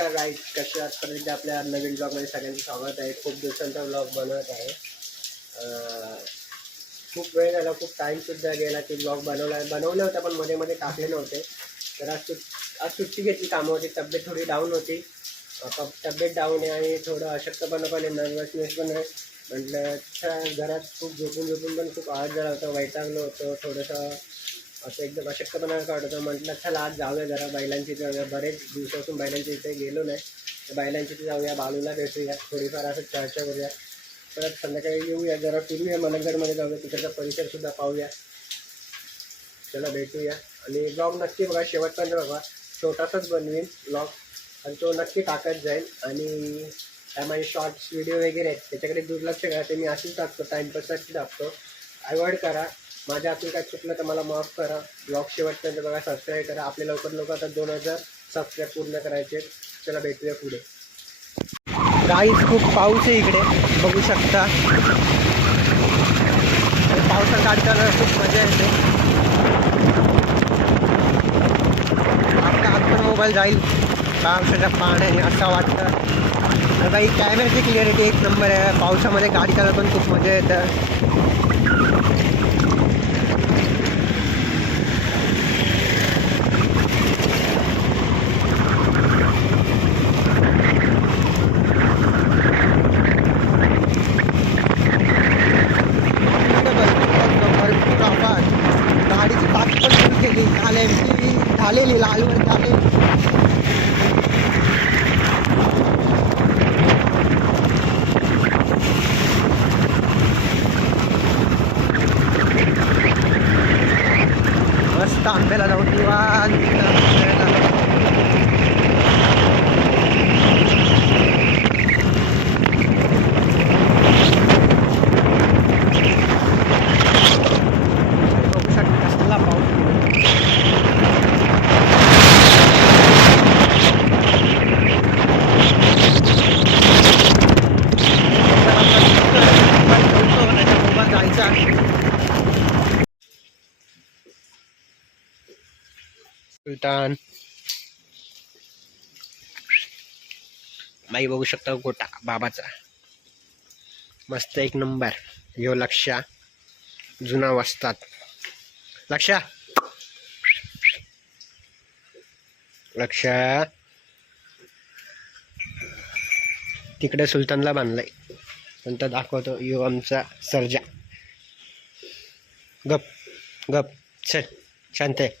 नमस्कार गाईज, कसे आजपर्यंत आपल्या नवीन ब्लॉगमध्ये सगळ्यांचं स्वागत आहे. खूप दिवसांचा ब्लॉग बनवत आहे. खूप वेळ झाला, खूप टाईमसुद्धा गेला की ब्लॉग बनवले होते पण मध्ये मध्ये टाकले नव्हते. तर आज सुट्टी घेतली, कामं होती, तब्येत थोडी डाऊन होती. तब्येत डाऊन आहे आणि थोडं अशक्तपणा पण आहे, नर्वसनेस पण आहे. म्हटलं घरात खूप झोपून पण खूप आवाज झाला होता, वैतागलो होतो थोडंसं, असं एकदम अशक्तपणा काढतो. म्हटलं चला आज जाऊया जरा बैलांची इथे, बरेच दिवसापासून बैलांची इथे गेलो नाही, तर बैलांची इथे जाऊया, बालूला भेटूया, थोडीफार असं चर्चा करूया. परत संध्याकाळी येऊया, जरा फिरूया, मनगडमध्ये जाऊया, तिकडचा परिसरसुद्धा पाहूया. चला भेटूया. आणि ब्लॉग नक्की बघा, शेवटपर्यंत बघा. छोटासाच बनवीन ब्लॉग आणि तो नक्की टाकत जाईल. आणि काय माझे शॉर्ट्स व्हिडिओ वगैरे आहेत त्याच्याकडे दुर्लक्ष करा, ते मी अशीच टाकतो, टाईमपाससाठी टाकतो. अवॉइड करा. माझ्या हातून काय चुकलं तर मला माफ करा. ब्लॉग शेवटपर्यंत बघा, सबस्क्राईब करा. आपले लवकर आता 2000 सबस्क्राईब पूर्ण करायचे. चला भेटूया पुढे. गाईस खूप पाऊस आहे इकडे, बघू शकता. पावसात गाडी चालवायला खूप मजा येते. आपला हात पण मोबाईल जाईल पावसाच्या पाण्याने असं वाटतं. तर बाई कॅमेऱ्याची क्लिअरिटी एक नंबर आहे. पावसामध्ये गाडी चालवायला पण खूप मजा येतं. गाडीची टाकी पण सुरू केली, झालेली लालवर झाले. मस्त आंब्याला जाऊन सुलतान बाई बघू शकता, गोटा बाबाचा मस्त एक नंबर. यो लक्षा जुना वस्तात. लक्षा तिकडे सुलतानला बांधलाय, नंतर दाखवतो. यो आमचा सर्जा. गप गप चल, शांत आहे.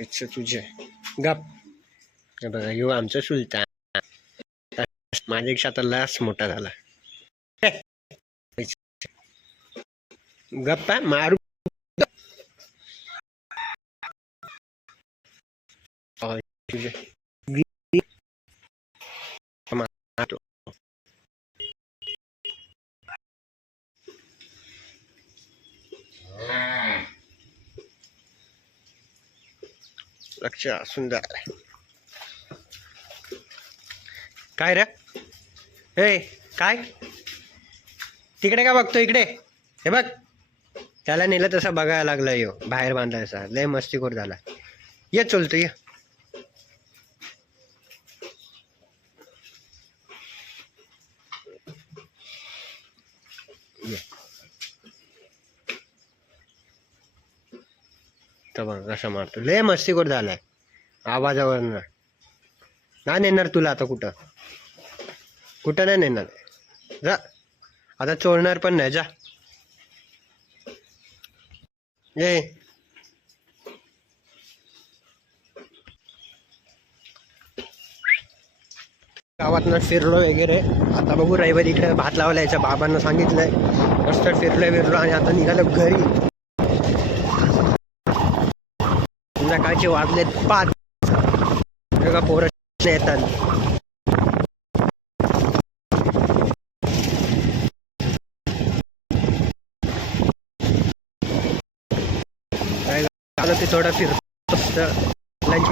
इच्छा तुझे गप. बघा यो आमचा सुलतान, माझ्यापेक्षा आता लास मोठा झाला. गप्पा मारू. लक्ष सुंदर. काय रे हे काय तिकडे का बघतो? इकडे हे बघ. त्याला नेलं तसं बघायला लागलं. यो बाहेर बांधायचा लय मस्तीखोर झाला. ये चलतो ये. तर बघ कसा मारतो, लय मस्तीखोर झालाय. आवाजावर नाही नेणार तुला आता. कुठं नाही नेणार. जा आता, चोरणार पण नाही. जा ये. गावातनं फिरलो वगैरे. आता बघू रविवारी इकडे भात लावला याच्या बाबांना सांगितलंय. मस्त फिरलो आणि आता निघालो घरी. संध्याकाळचे वाजलेत 5. पोरं येतात. ते थोडं फिरतो लंच.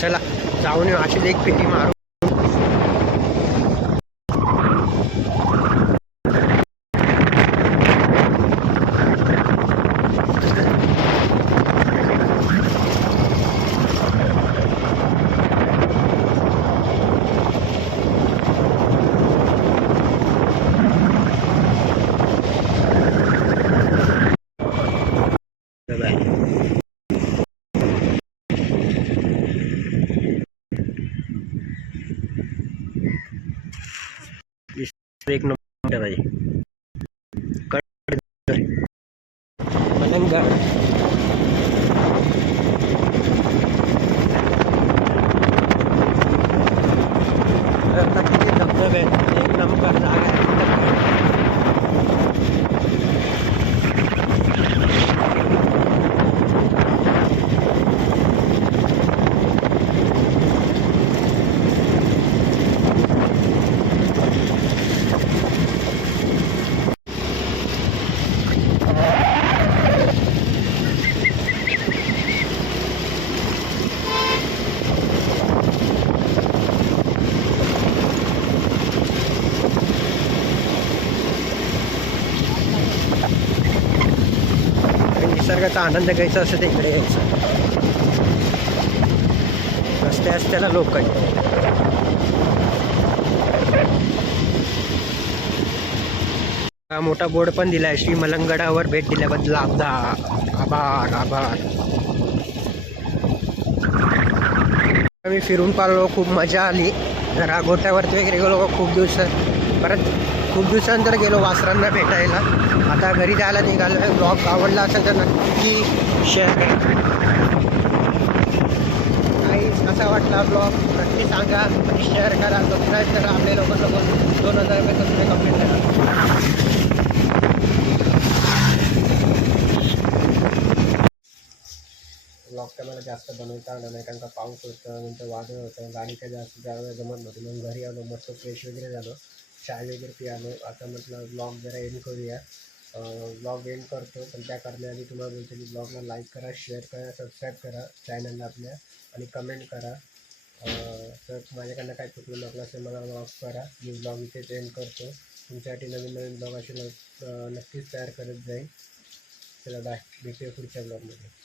चला जाऊन येऊ. अशीच एक पेटी मारू. एक नंबर आहे मलंगड. किती धबधबे आहेत, एक नंबर जागा आहे. निसर्गाचा आनंद घ्यायचा असेल तर इकडे यायचं. रस्ते असताना लोक आहेत. हा मोठा बोर्ड पण दिलाय, श्री मलंगडावर भेट दिल्याबद्दल आभार आभार. आम्ही फिरून पाहिलो, खूप मजा आली. जरा गोट्यावरती वगैरे गेलो परत खूप दिवसानंतर गेलो वासरांना भेटायला. आता घरी जायला निघालो आहे. ब्लॉग आवडला असेल तर नक्की शेअर करा. काही कसा वाटला ब्लॉग नक्की सांगा आणि शेअर करा. सबस्क्राईब करा. आपले लोकांसोबत 2000 रुपये तुम्ही कमेंट करा. ब्लॉग काय मला जास्त बनवता आलं नाही, कारण का पाऊस होतं, नंतर वादळ होतं, गाडी काय जास्त जायला जमत नव्हती. मग घरी आलो, मस्त फ्रेश वगैरे झालो, चाय वगैरे पियालो. आता म्हटलं ब्लॉग जरा एंड करूया. ब्लॉग एंड करतो, पण त्या करण्याआधी तुम्हाला बोलतो की ब्लॉगला लाईक करा, शेअर करा, सबस्क्राईब करा चॅनलला आपल्या आणि कमेंट करा. तर माझ्याकडनं काय चुकलं नकलं असेल मला माफ करा. मी ब्लॉग इथेच एंड करतो. तुमच्यासाठी नवीन नवीन ब्लॉग असे नक्कीच तयार करत जाईल. चला बाय, भेटूया पुढच्या ब्लॉगमध्ये.